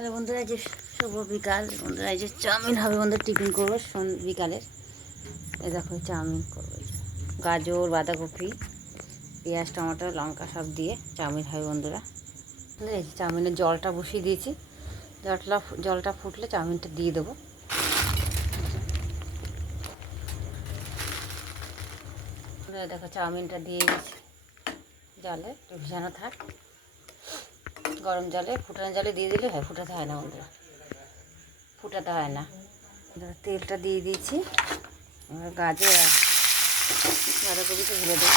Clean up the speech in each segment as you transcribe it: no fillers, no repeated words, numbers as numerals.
Hello বন্ধুরা, যে শুভ বিকাল বন্ধুরা। এই যে চাউমিন হবে বন্ধুরা, টিফিন করবো বিকালের। এই দেখো চাউমিন করবো, গাজর, বাঁধাকপি, পেঁয়াজ, টমেটো, লঙ্কা সব দিয়ে চাউমিন হবে বন্ধুরা। এই যে চাউমিনের জলটা বসিয়ে দিয়েছি, জলটা ফুটলে চাউমিনটা দিয়ে দেবো। দেখো চাউমিনটা দিয়ে দিয়েছি জলে, একটু ভিজানো থাক। গরম জলে, ফুটানো জলে দিয়ে দিলে হয়, ফুটাতে হয় না বন্ধুরা, ফুটাতে হয় না। তেলটা দিয়ে দিয়েছি, গাজর আর বাঁধাকপিটা ভেজে দেবো।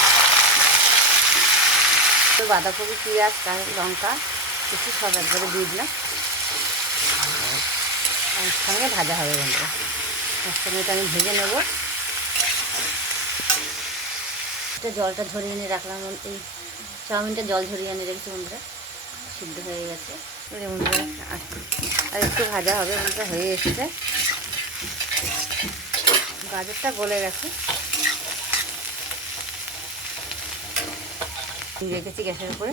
তো বাঁধাকপি, পেঁয়াজ, লঙ্কা কিছু সব একবারে দিয়ে দিলাম, সঙ্গে ভাজা হবে বন্ধুরা। সঙ্গে আমি ভেজে নেবো। জলটা ঝরিয়ে এনে রাখলাম, এই চাউমিনটা জল ঝরিয়ে এনে রেখেছি বন্ধুরা, সিদ্ধ হয়ে গেছে বন্ধুরা। আর একটু ভাজা হবে বন্ধুরা, হয়ে এসেছে। গাজরটা গলে গেছে, রেখেছি গ্যাসের উপরে।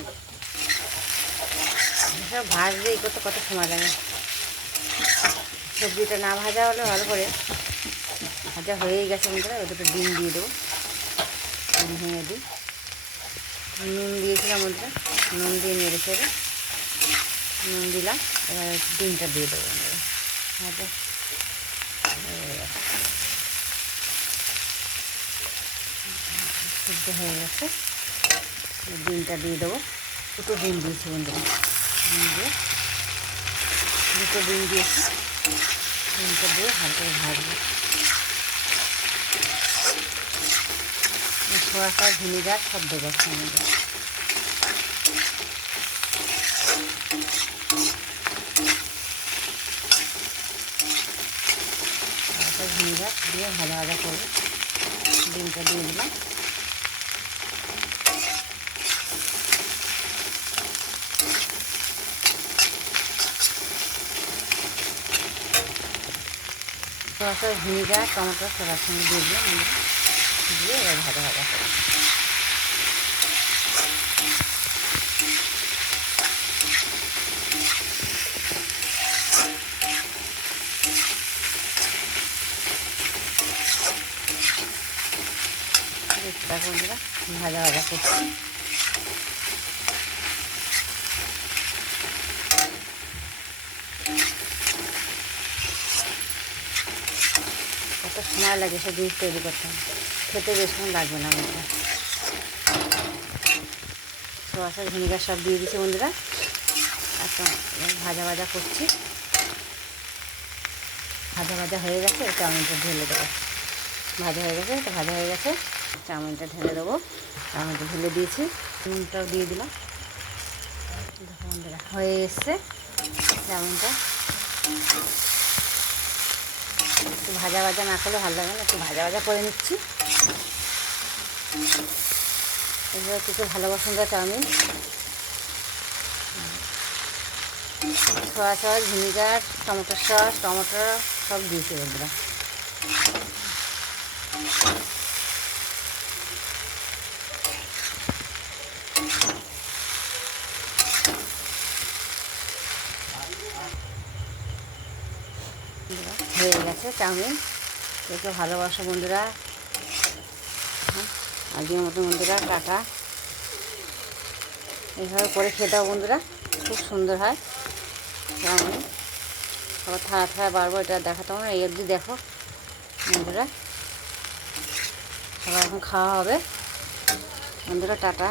সব ভাজলে এই করতে কত সময় লাগে, সবজিটা না ভাজা হলে ভালো করে। ভাজা হয়েই গেছে বন্ধুরা, ওই দুটো ডিম দিয়ে দেবো, ভেঙে দিই। নুন দিয়েছিলাম বন্ধুরা, নুন দিয়ে নেড়ে চেড়ে নুন দিলাম। এবার ডিমটা দিয়ে দেবো বন্ধুরা। ভাজা সিদ্ধ হয়ে গেছে, ডিমটা দিয়ে দেবো। দুটো ডিম দিয়েছি বন্ধুরা, দুটো ডিম দিয়েছি। ডিমটা দিয়ে ভালো করে ভাজবো। সোয়া সস, ভিনিগার সব দেবো সঙ্গে। ভিনিগার দিয়ে ভাজা ভাজা করবো। ডিমটা দিয়ে দিলাম। সোয়া সস, ভিনিগার, টমেটো সবার সঙ্গে দিয়ে দিলাম, দিয়ে এবার ভাজা ভাজা করবো। দেখো বন্ধুরা, ভাজা ভাজা করছি। কত সময় লাগে সে জিনিস তৈরি করতে, খেতে বেশিক্ষণ লাগবে না বন্ধুরা। সোয়া সস, ভিনিগার সব দিয়ে দিচ্ছি বন্ধুরা। একটা ভাজা ভাজা করছি, ভাজা ভাজা হয়ে গেছে। চাউমিনটা ঢেলে দেবো। ভাজা হয়ে গেছে, এটা ভাজা হয়ে গেছে, চাউমিনটা ঢেলে দেবো। চাউমিনটা ঢেলে দিয়েছি, নুনটাও দিয়ে দিলাম। দেখো বন্ধুরা, হয়ে এসছে চাউমিনটা। একটু ভাজা ভাজা না করলে ভালো লাগে না, একটু ভাজা ভাজা করে নিচ্ছি। এগুলো কিছু ভালোবাসা chow mein. Soya sauce, vinegar, tomato sauce, tomato সব দিয়েছি বন্ধুরা। হয়ে গেছে চাউমিন। একটু ভালোবাসো বন্ধুরা। আজকের মতো বন্ধুরা টাটা। এইভাবে করে খেয়ে দাও বন্ধুরা, খুব সুন্দর হয় চাউমিন। আবার থাড়া থাড়া বারবার এটা দেখাতে হবে না, এই অবধি দেখো বন্ধুরা। সবাই এখন খাওয়া হবে বন্ধুরা, টাটা।